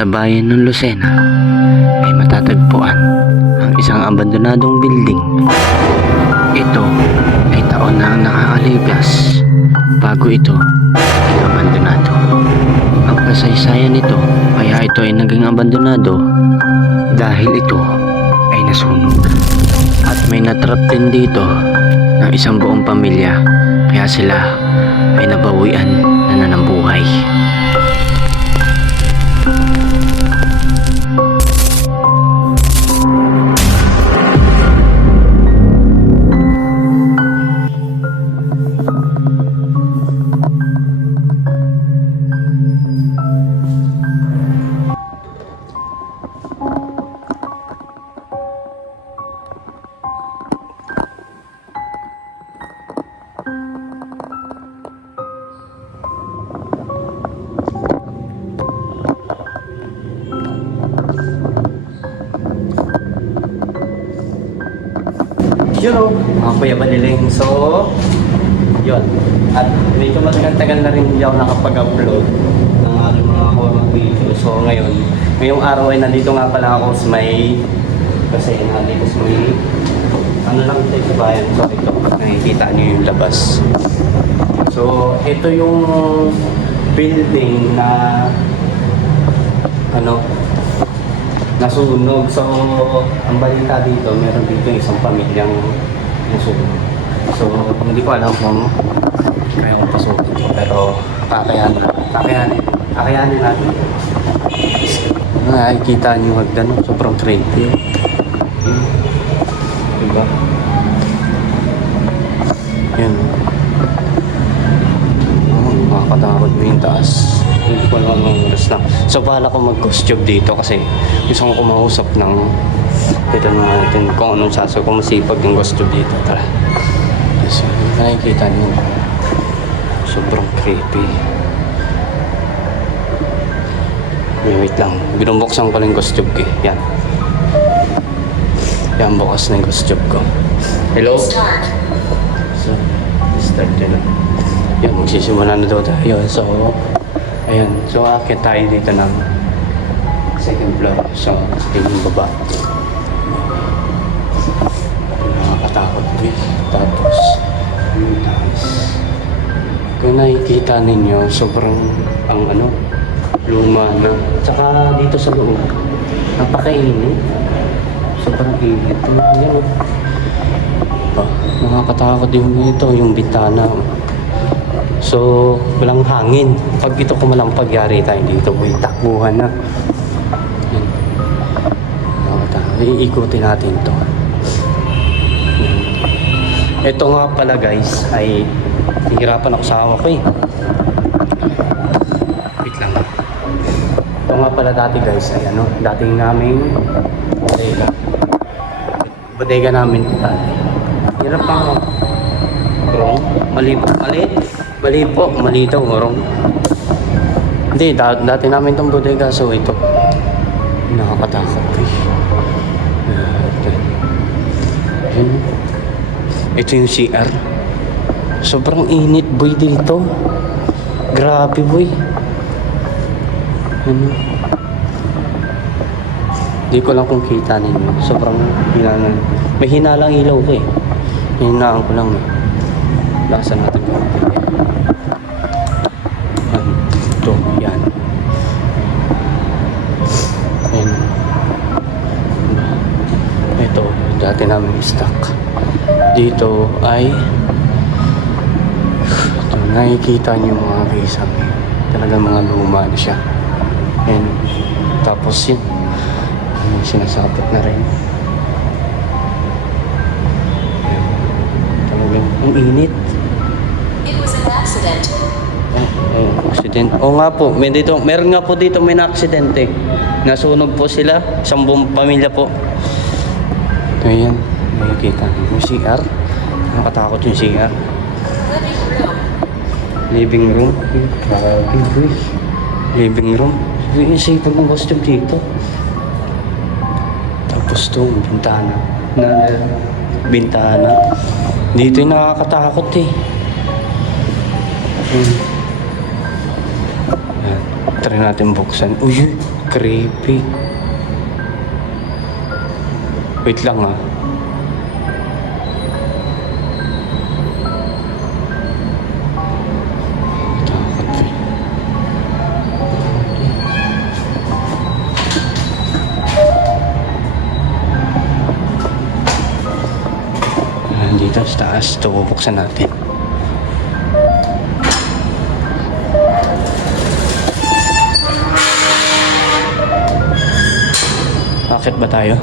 Sa bayan ng Lucena ay matatagpuan ang isang abandonadong building. Ito ay taon na ang nakakalipas bago ito ay abandonado. Ang kasaysayan nito kaya ito ay naging abandonado dahil ito ay nasunog. At may natrap din dito ng isang buong pamilya kaya sila ay nabawian na nanambuhay. Yun o, mga Kuya Baniling. So, yun. At medyo matagal-tagal na rin hindi ako nakapag-upload ng aking mga horror video. So, ngayong araw ay nandito nga pala ako sa may, kasi nandito sa may, ano lang ito sa bayan. So, ito, nakikita niyo yung labas. So, ito yung building na, nasunog. So, ang balita dito, meron dito isang pamilyang nasunog. So, hindi ko alam kung kaya kong pasukin. Pero, kakayanin natin. Nakikita niyo hagdan, sobrang creepy. Diba? Yan. Makakatakot mo yung taas. Hindi ko alam ang oras lang. So, bahala ko mag-ghost job dito kasi gusto ko kumausap ng dito natin kung anong sasaw kung masipag yung ghost job dito. Tara. So, nakikita niyo. Sobrang creepy. Wait lang. Binubuksan ko lang yung ghost job ko. Yan. Yan, bukas na yung ghost job ko. Hello? So, start din na. Yan, magsisimula na daw tayo. So, ayan. So, akit tayo dito ng second floor. So, ito yung baba. Nakakatakot eh. Tapos, yung taas. Kung nakikita ninyo, sobrang luma na. Tsaka dito sa loob, napakainit. Sobrang init. Ayan o. Nakakatakot yung ito, yung bintana. So, walang hangin. Pag ito kumalampag, yari tayo dito. May takbuhan na. Yan. Iikutin natin ito. Ito nga pala guys, ay hihirapan ako sa awa ko eh. Wait lang. Ito nga pala dati guys, ay dating naming bodega. Bodega namin ito dati. Hirap pa ako. Mali daw, marong. Hindi, dati namin itong bodega, so ito. Nakakatakot eh. Ito yung CR. Sobrang init boy dito. Grabe boy. Hindi ko lang kung kita ninyo. Sobrang hinalang. May hinalang ilaw ko eh. Hinaan ko lang eh. Lasan natin yung ito, yan. Ayan. Ito, dati namin stock. Dito ay ito, nakikita niyo mga kisame. Talagang mga luma na siya. And tapos yun, sinasapit na rin. Talagang ang init. It was an accident. Accident. Oo nga po, meron nga po dito may na-aksidente. Nasunog po sila, isang buong pamilya po. Ayan, nakikita yung CR. Nakatakot yung CR. Living room. Living room. Yung sipag ng costume dito. Tapos ito, bintana. Dito yung nakakatakot eh. Try natin buksan. Uy, creepy. Wait lang ah. Takot eh. Dito sa taas. Ito, bubuksan natin. Bakit ba tayo?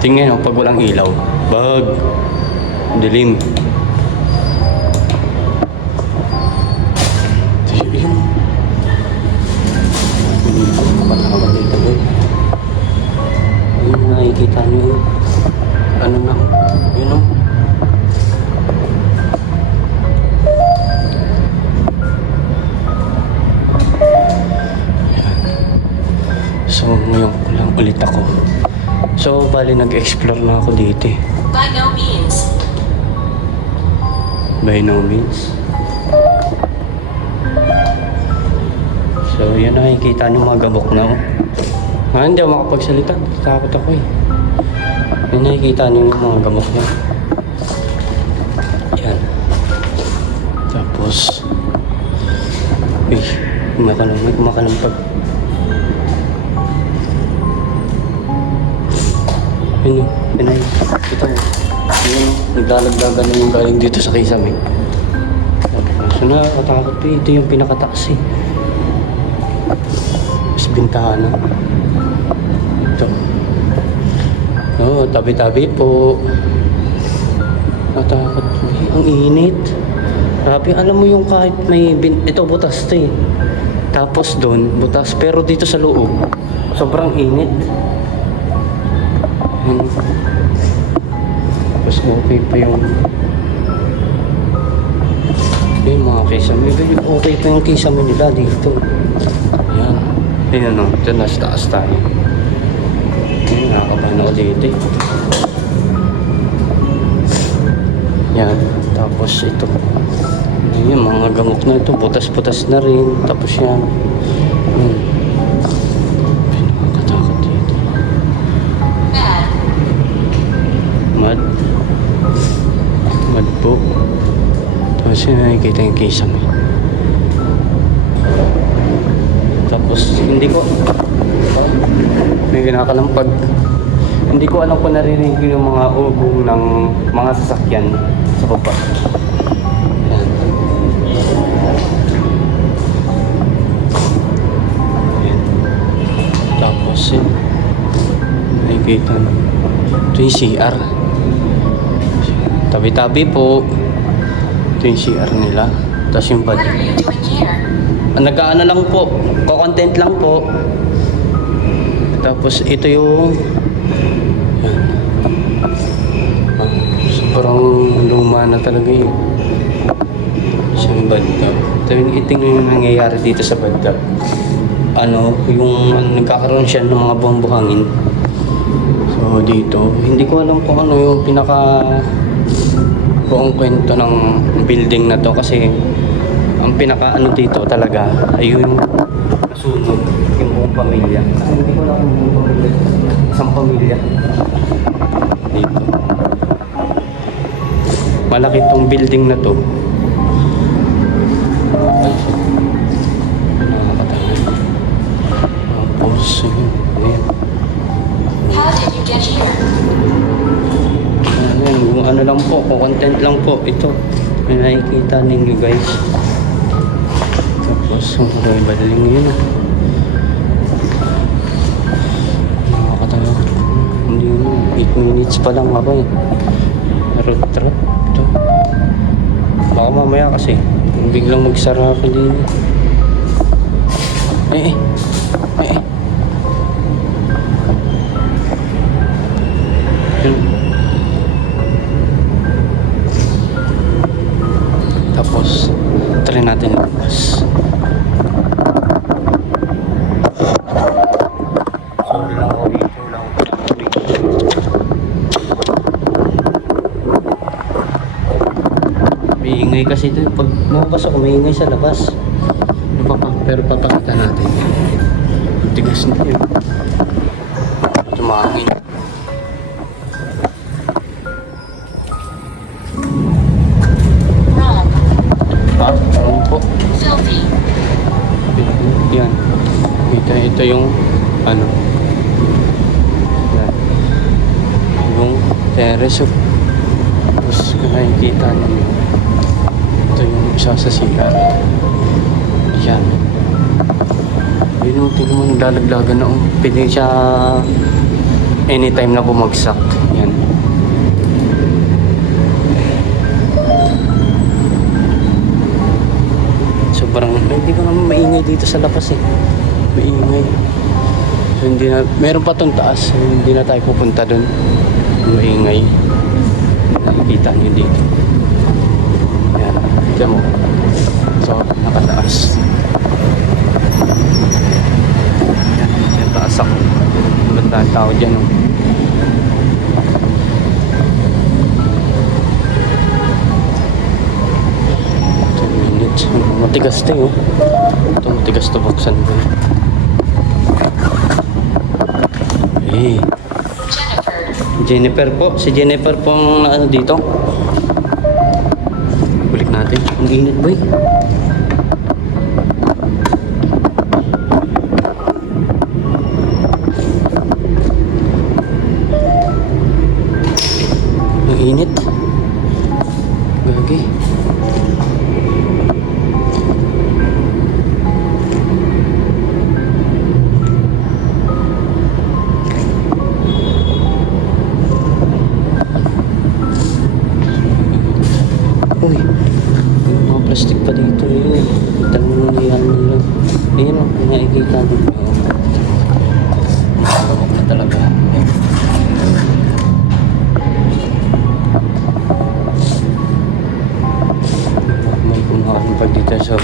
Tingnan mo pag walang ilaw. Bag. Dilim. Ayun. Kapatawa dito eh. Ayun, nakikita nyo. Ano na? Yun o. So, ngayon ko lang ulit ako. So, bali nag-explore na ako dito eh. By no means. By no means. So, yun nakikita nyo mga gabok na oh. Hindi ako makapagsalita. Takot ako eh. Yun nakikita nyo yung mga gamok niya. Yan. Tapos, kumakalampag. Yun, pinay. Ito. Yun, naglalagdagan na yung galing dito sa kisame. So, nakakatakot pa. Ito yung pinakataas eh. Mas bintahan na. Ito. Oh, tabi-tabi po. Natakot. Ang init. Grabe, alam mo yung kahit may ito, butas to eh. Tapos doon, butas. Pero dito sa loob, sobrang init. Tapos okay pa yung mga kisame. Okay pa yung kisame nila dito. Ayan. Ayan o. Ito nasa taas tayo. Ayan, nakakabahan ako dito eh. Yan. Tapos ito. Ayan, mga gamok na ito. Butas-butas na rin. Tapos yan. Pinakatakot dito. Bad. Mad po. Tapos yun nakikita yung kisame. Tapos hindi ko may kinakalampag. Hindi ko alam kung narinig yung mga ugong ng mga sasakyan sa baba. Yan. Yan. Tapos yun nakikita ito yung CR. Tabi-tabi po. Ito yung CR nila. Tapos yung What are you doing here? nag-ano lang po, ko-content lang po. Tapos ito yung yan. Sobrang luma na talaga yun. Isang badab. Ito yung nangyayari dito sa badab. Yung nagkakaroon siya ng mga buhangin. So dito, hindi ko alam kung ano yung buong kwento ng building na to kasi ang pinaka dito talaga ay yung nasunog yung buong pamilya. Kasi hindi ko alam kung buong pamilya. Isang pamilya. Dito. Malaki tong building na to. Nakakatawa. Tapos, ayan. How did you get here? Ayan, yung ano lang po, content lang po. Ito, may nakikita ninyo guys. Tapos, ang badaling yun. Nakakatawa. Hindi yun. 8 minutes pa lang ako eh. Road trip. Ito. Baka mamaya kasi, biglang magsara ka din. Eh. Yun. Tapos, try natin lumabas. Sorry lang ako dito lang. May ingay Maingay kasi ito. Pag lumabas ako, maingay sa labas. Pero papakita natin. Ang tigas na yun. Tumangin. Wrong. Ha? Ano po? Filthy. Yan. Ito yung ano. Yan. Yung terrace. Tapos kung nakikita niyo, ito yung isa sa sila. Yan. Yun yung tingin mo naglalaglagan na. Pwede siya anytime na bumagsak. Yan. Sobrang, hindi ko naman maingay dito sa labas eh. Maingay. So hindi na, meron pa tong taas. Hindi na tayo pupunta dun. Maingay. Nakikita niyo dito. Yan. Diyan mo. So, nakataas. Yan. Yan taas ako. Banda tao dyan oh. 10 minutes. Matigas to oh. Ito matigas to buksan ko. Eh. Jennifer. Jennifer po. Si Jennifer pong ano dito. Balik natin. Ang init boy. Ang init. Gagi. Uy, may mga plastic pa dito yun. Kita mo na yan nila. Ayun o, nakikita mo. Nakakawag na talaga. May kumakain pa dito. So,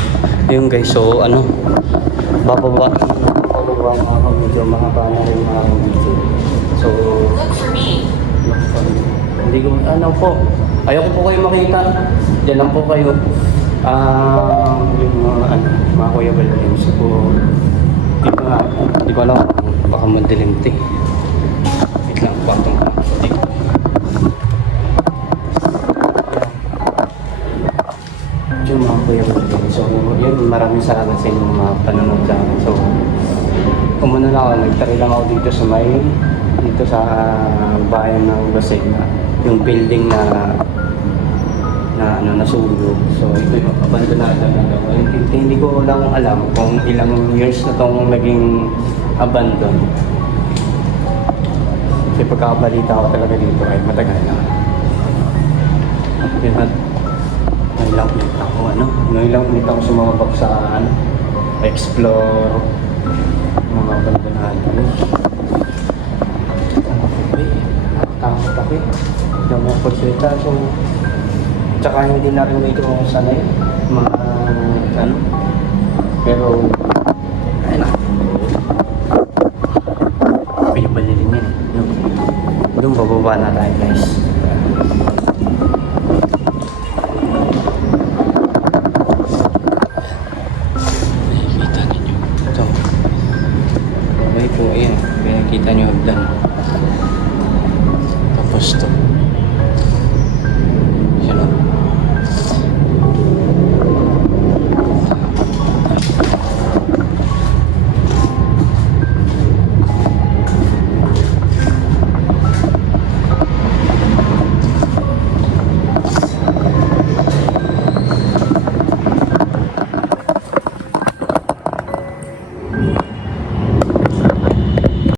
yun guys. So, ano, bababa na ako. Medyo mahaba na rin mga dito. So, Look for me. hindi ko, ano po, ayoko po kayo makita. Diyan lang po kayo. Yung mga, mga Kuya Balbins po. Di ko alam, baka madilim ito eh. Wait lang, patong konti. Yung mga Kuya Balbins. So, yun, maraming salamat sa inyong mga panonood sa akin. So, umano na ako, nagtry lang ako dito sa bayan ng Lucena, yung building na nasunog. So ito yung abandonado na gawin. Hindi ko lang alam kung ilang years na itong naging abandon. Kasi pagkakabalita ko talaga dito ay matagal na. Ngayon lang ulit ako sumabak sa explore mga abandonado. Takot ako eh. Hindi ako magpagsalita. So, tsaka hindi na rin ito sanay. Mga, pero, ayun na. Pinabalilin yan eh. Doon bababa na tayo guys. Nakikita ninyo. Ito. Okay po, ayan. Nakikita nyo hagdan. Tapos to.